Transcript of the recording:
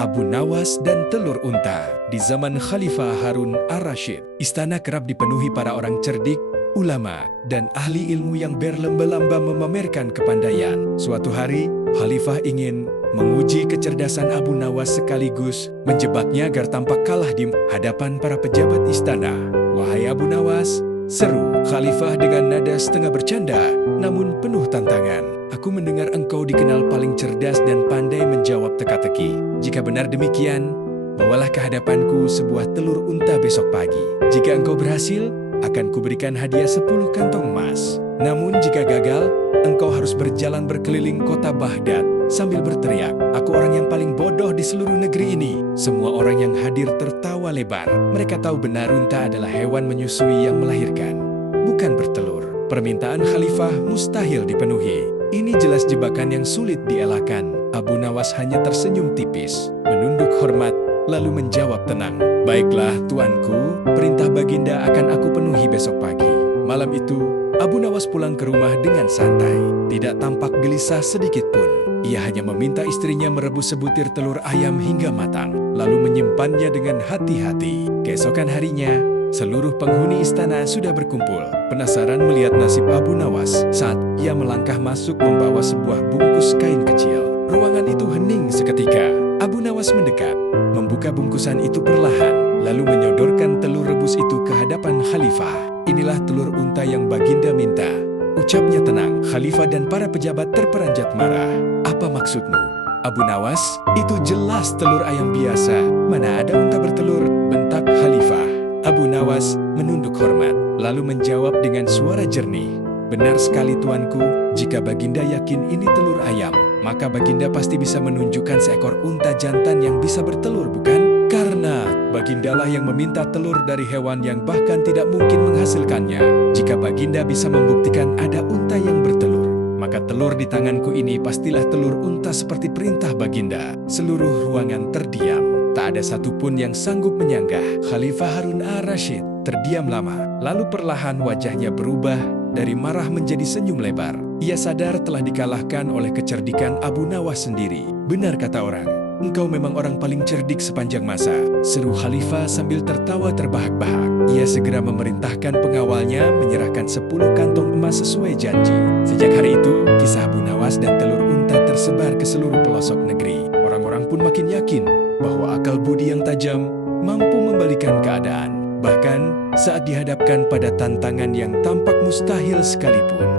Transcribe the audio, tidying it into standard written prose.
Abu Nawas dan telur unta. Di zaman Khalifah Harun ar-Rasyid, istana kerap dipenuhi para orang cerdik, ulama, dan ahli ilmu yang berlomba-lomba memamerkan kepandaian. Suatu hari, Khalifah ingin menguji kecerdasan Abu Nawas sekaligus menjebaknya agar tampak kalah di hadapan para pejabat istana. "Wahai Abu Nawas," seru Khalifah dengan nada setengah bercanda, namun penuh tantangan. "Aku mendengar engkau dikenal paling cerdas dan pandai menjawab teka-teki. Jika benar demikian, bawalah ke hadapanku sebuah telur unta besok pagi. Jika engkau berhasil, akan kuberikan hadiah 10 kantong emas. Namun jika gagal, engkau harus berjalan berkeliling kota Baghdad sambil berteriak, 'Aku orang yang paling bodoh di seluruh negeri ini.'" Semua orang yang hadir tertawa lebar. Mereka tahu benar unta adalah hewan menyusui yang melahirkan, bukan bertelur. Permintaan Khalifah mustahil dipenuhi. Ini jelas jebakan yang sulit dielakkan. Abu Nawas hanya tersenyum tipis, menunduk hormat, lalu menjawab tenang, "Baiklah, tuanku, perintah baginda akan aku penuhi besok pagi." Malam itu, Abu Nawas pulang ke rumah dengan santai. Tidak tampak gelisah sedikit pun. Ia hanya meminta istrinya merebus sebutir telur ayam hingga matang, lalu menyimpannya dengan hati-hati. Keesokan harinya, seluruh penghuni istana sudah berkumpul, penasaran melihat nasib Abu Nawas saat ia melangkah masuk membawa sebuah bungkus kain kecil. Ruangan itu hening seketika. Abu Nawas mendekat, membuka bungkusan itu perlahan, lalu menyodorkan telur rebus itu ke hadapan Khalifah. "Inilah telur unta yang baginda minta," ucapnya tenang. Khalifah dan para pejabat terperanjat marah. "Apa maksudmu, Abu Nawas? Itu jelas telur ayam biasa. Mana ada unta bertelur?" bentak Khalifah. Abu Nawas menunduk hormat, lalu menjawab dengan suara jernih, "Benar sekali tuanku, jika baginda yakin ini telur ayam, maka baginda pasti bisa menunjukkan seekor unta jantan yang bisa bertelur, bukan? Karena bagindalah yang meminta telur dari hewan yang bahkan tidak mungkin menghasilkannya. Jika baginda bisa membuktikan ada unta yang bertelur, maka telur di tanganku ini pastilah telur unta seperti perintah baginda." Seluruh ruangan terdiam. Tak ada satupun yang sanggup menyanggah. Khalifah Harun ar-Rasyid terdiam lama, lalu perlahan wajahnya berubah dari marah menjadi senyum lebar. Ia sadar telah dikalahkan oleh kecerdikan Abu Nawas sendiri. "Benar kata orang, engkau memang orang paling cerdik sepanjang masa," seru Khalifah sambil tertawa terbahak-bahak. Ia segera memerintahkan pengawalnya menyerahkan 10 kantong emas sesuai janji. Sejak hari itu, kisah Abu Nawas dan telur unta tersebar ke seluruh pelosok negeri. Orang-orang pun makin yakin bahwa akal budi yang tajam mampu membalikan keadaan, bahkan saat dihadapkan pada tantangan yang tampak mustahil sekalipun.